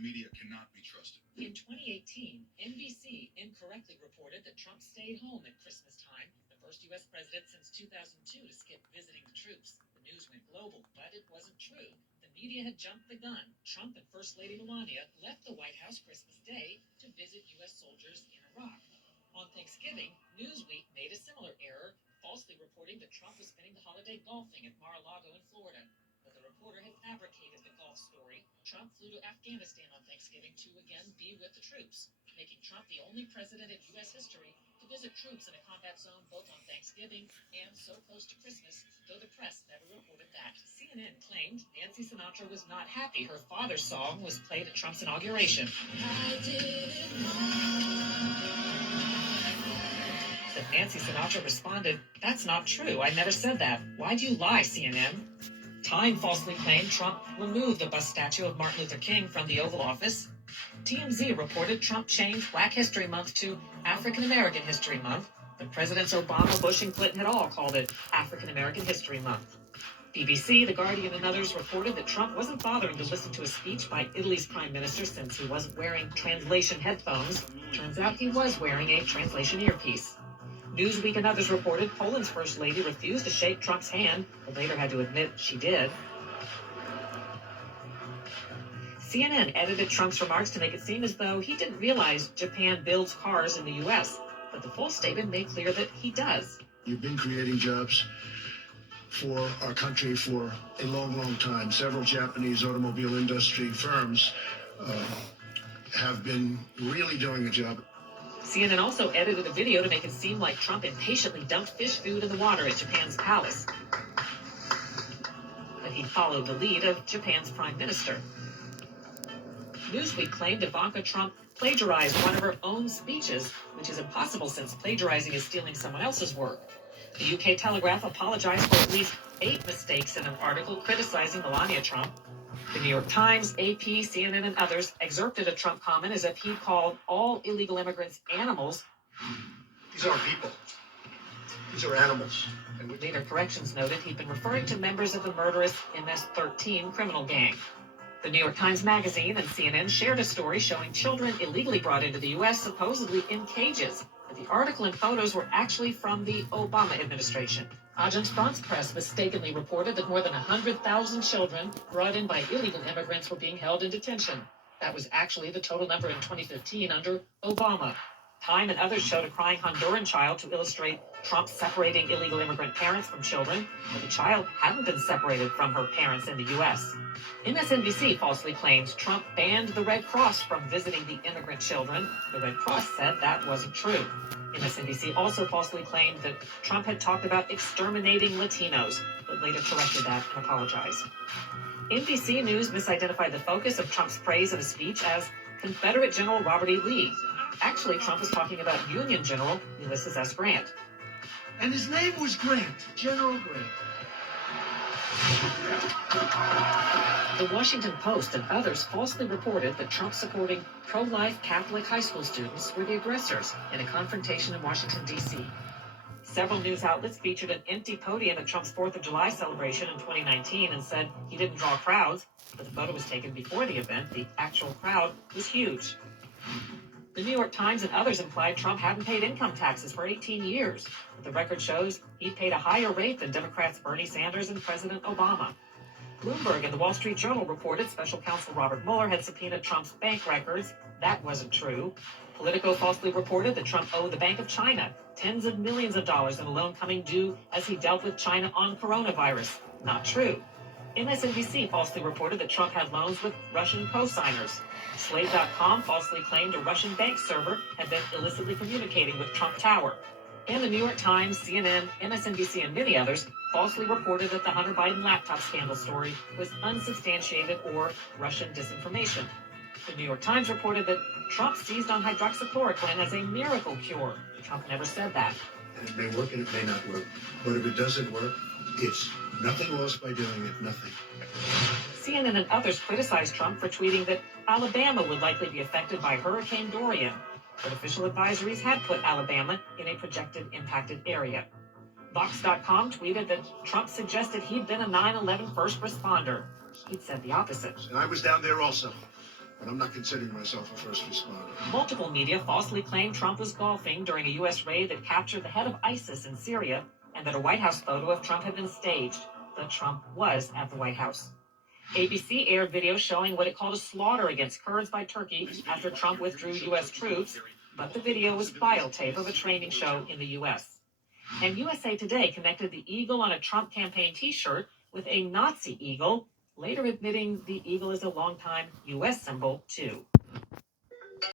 media cannot be trusted. In 2018, NBC incorrectly reported that Trump stayed home at Christmas time, the first U.S. president since 2002 to skip visiting the troops. The news went global, but it wasn't true. The media had jumped the gun. Trump and First Lady Melania left the White House Christmas Day to visit U.S. soldiers in Iraq. On Thanksgiving, Newsweek made a similar error, falsely reporting that Trump was spending the holiday golfing at Mar-a-Lago in Florida. But the reporter had fabricated the golf story. Trump flew to Afghanistan on Thanksgiving to again be with the troops, making Trump the only president in U.S. history to visit troops in a combat zone both on Thanksgiving and so close to Christmas, though the press never reported that. CNN claimed Nancy Sinatra was not happy her father's song was played at Trump's inauguration. But Nancy Sinatra responded, "That's not true. I never said that. Why do you lie, CNN?" Time falsely claimed Trump removed the bust statue of Martin Luther King from the Oval Office. TMZ reported Trump changed Black History Month to African American History Month, but Presidents Obama, Bush, and Clinton had all called it African American History Month. BBC, The Guardian, and others reported that Trump wasn't bothering to listen to a speech by Italy's prime minister since he wasn't wearing translation headphones. Turns out he was wearing a translation earpiece. Newsweek and others reported Poland's first lady refused to shake Trump's hand, but later had to admit she did. CNN edited Trump's remarks to make it seem as though he didn't realize Japan builds cars in the U.S., but the full statement made clear that he does. You've been creating jobs for our country for a long, long time. Several Japanese automobile industry firms have been really doing a job. CNN also edited a video to make it seem like Trump impatiently dumped fish food in the water at Japan's palace. But he followed the lead of Japan's prime minister. Newsweek claimed Ivanka Trump plagiarized one of her own speeches, which is impossible since plagiarizing is stealing someone else's work. The UK Telegraph apologized for at least 8 mistakes in an article criticizing Melania Trump. The New York Times, AP, CNN, and others excerpted a Trump comment as if he called all illegal immigrants animals. These aren't people. These are animals. And later corrections noted he'd been referring to members of the murderous MS-13 criminal gang. The New York Times Magazine and CNN shared a story showing children illegally brought into the U.S. supposedly in cages. But the article and photos were actually from the Obama administration. Agence France-Presse mistakenly reported that more than 100,000 children brought in by illegal immigrants were being held in detention. That was actually the total number in 2015 under Obama. Time and others showed a crying Honduran child to illustrate Trump separating illegal immigrant parents from children, but the child hadn't been separated from her parents in the U.S. MSNBC falsely claimed Trump banned the Red Cross from visiting the immigrant children. The Red Cross said that wasn't true. MSNBC also falsely claimed that Trump had talked about exterminating Latinos, but later corrected that and apologized. NBC News misidentified the focus of Trump's praise in a speech as Confederate General Robert E. Lee. Actually, Trump was talking about Union General Ulysses S. Grant. And his name was Grant, General Grant. The Washington Post and others falsely reported that Trump supporting pro-life Catholic high school students were the aggressors in a confrontation in Washington, D.C. Several news outlets featured an empty podium at Trump's 4th of July celebration in 2019 and said he didn't draw crowds, but the photo was taken before the event. The actual crowd was huge. The New York Times and others implied Trump hadn't paid income taxes for 18 years, but the record shows he paid a higher rate than Democrats Bernie Sanders and President Obama. Bloomberg and the Wall Street Journal reported special counsel Robert Mueller had subpoenaed Trump's bank records. That wasn't true. Politico falsely reported that Trump owed the Bank of China tens of millions of dollars in a loan coming due as he dealt with China on coronavirus. Not true. MSNBC falsely reported that Trump had loans with Russian co-signers. Slate.com falsely claimed a Russian bank server had been illicitly communicating with Trump Tower. And the New York Times, CNN, MSNBC, and many others falsely reported that the Hunter Biden laptop scandal story was unsubstantiated or Russian disinformation. The New York Times reported that Trump seized on hydroxychloroquine as a miracle cure. Trump never said that. And it may work and it may not work. But if it doesn't work, it's nothing lost by doing it, nothing. CNN and others criticized Trump for tweeting that Alabama would likely be affected by Hurricane Dorian, but official advisories had put Alabama in a projected impacted area. Vox.com tweeted that Trump suggested he'd been a 9/11 first responder. He'd said the opposite. And I was down there also. but I'm not considering myself a first responder. Multiple media falsely claimed Trump was golfing during a U.S. raid that captured the head of ISIS in Syria and that a White House photo of Trump had been staged. But Trump was at the White House. ABC aired video showing what it called a slaughter against Kurds by Turkey after Trump withdrew U.S. troops, but the video was file tape of a training show in the U.S. And USA Today connected the eagle on a Trump campaign T-shirt with a Nazi eagle, later admitting the eagle is a longtime U.S. symbol, too.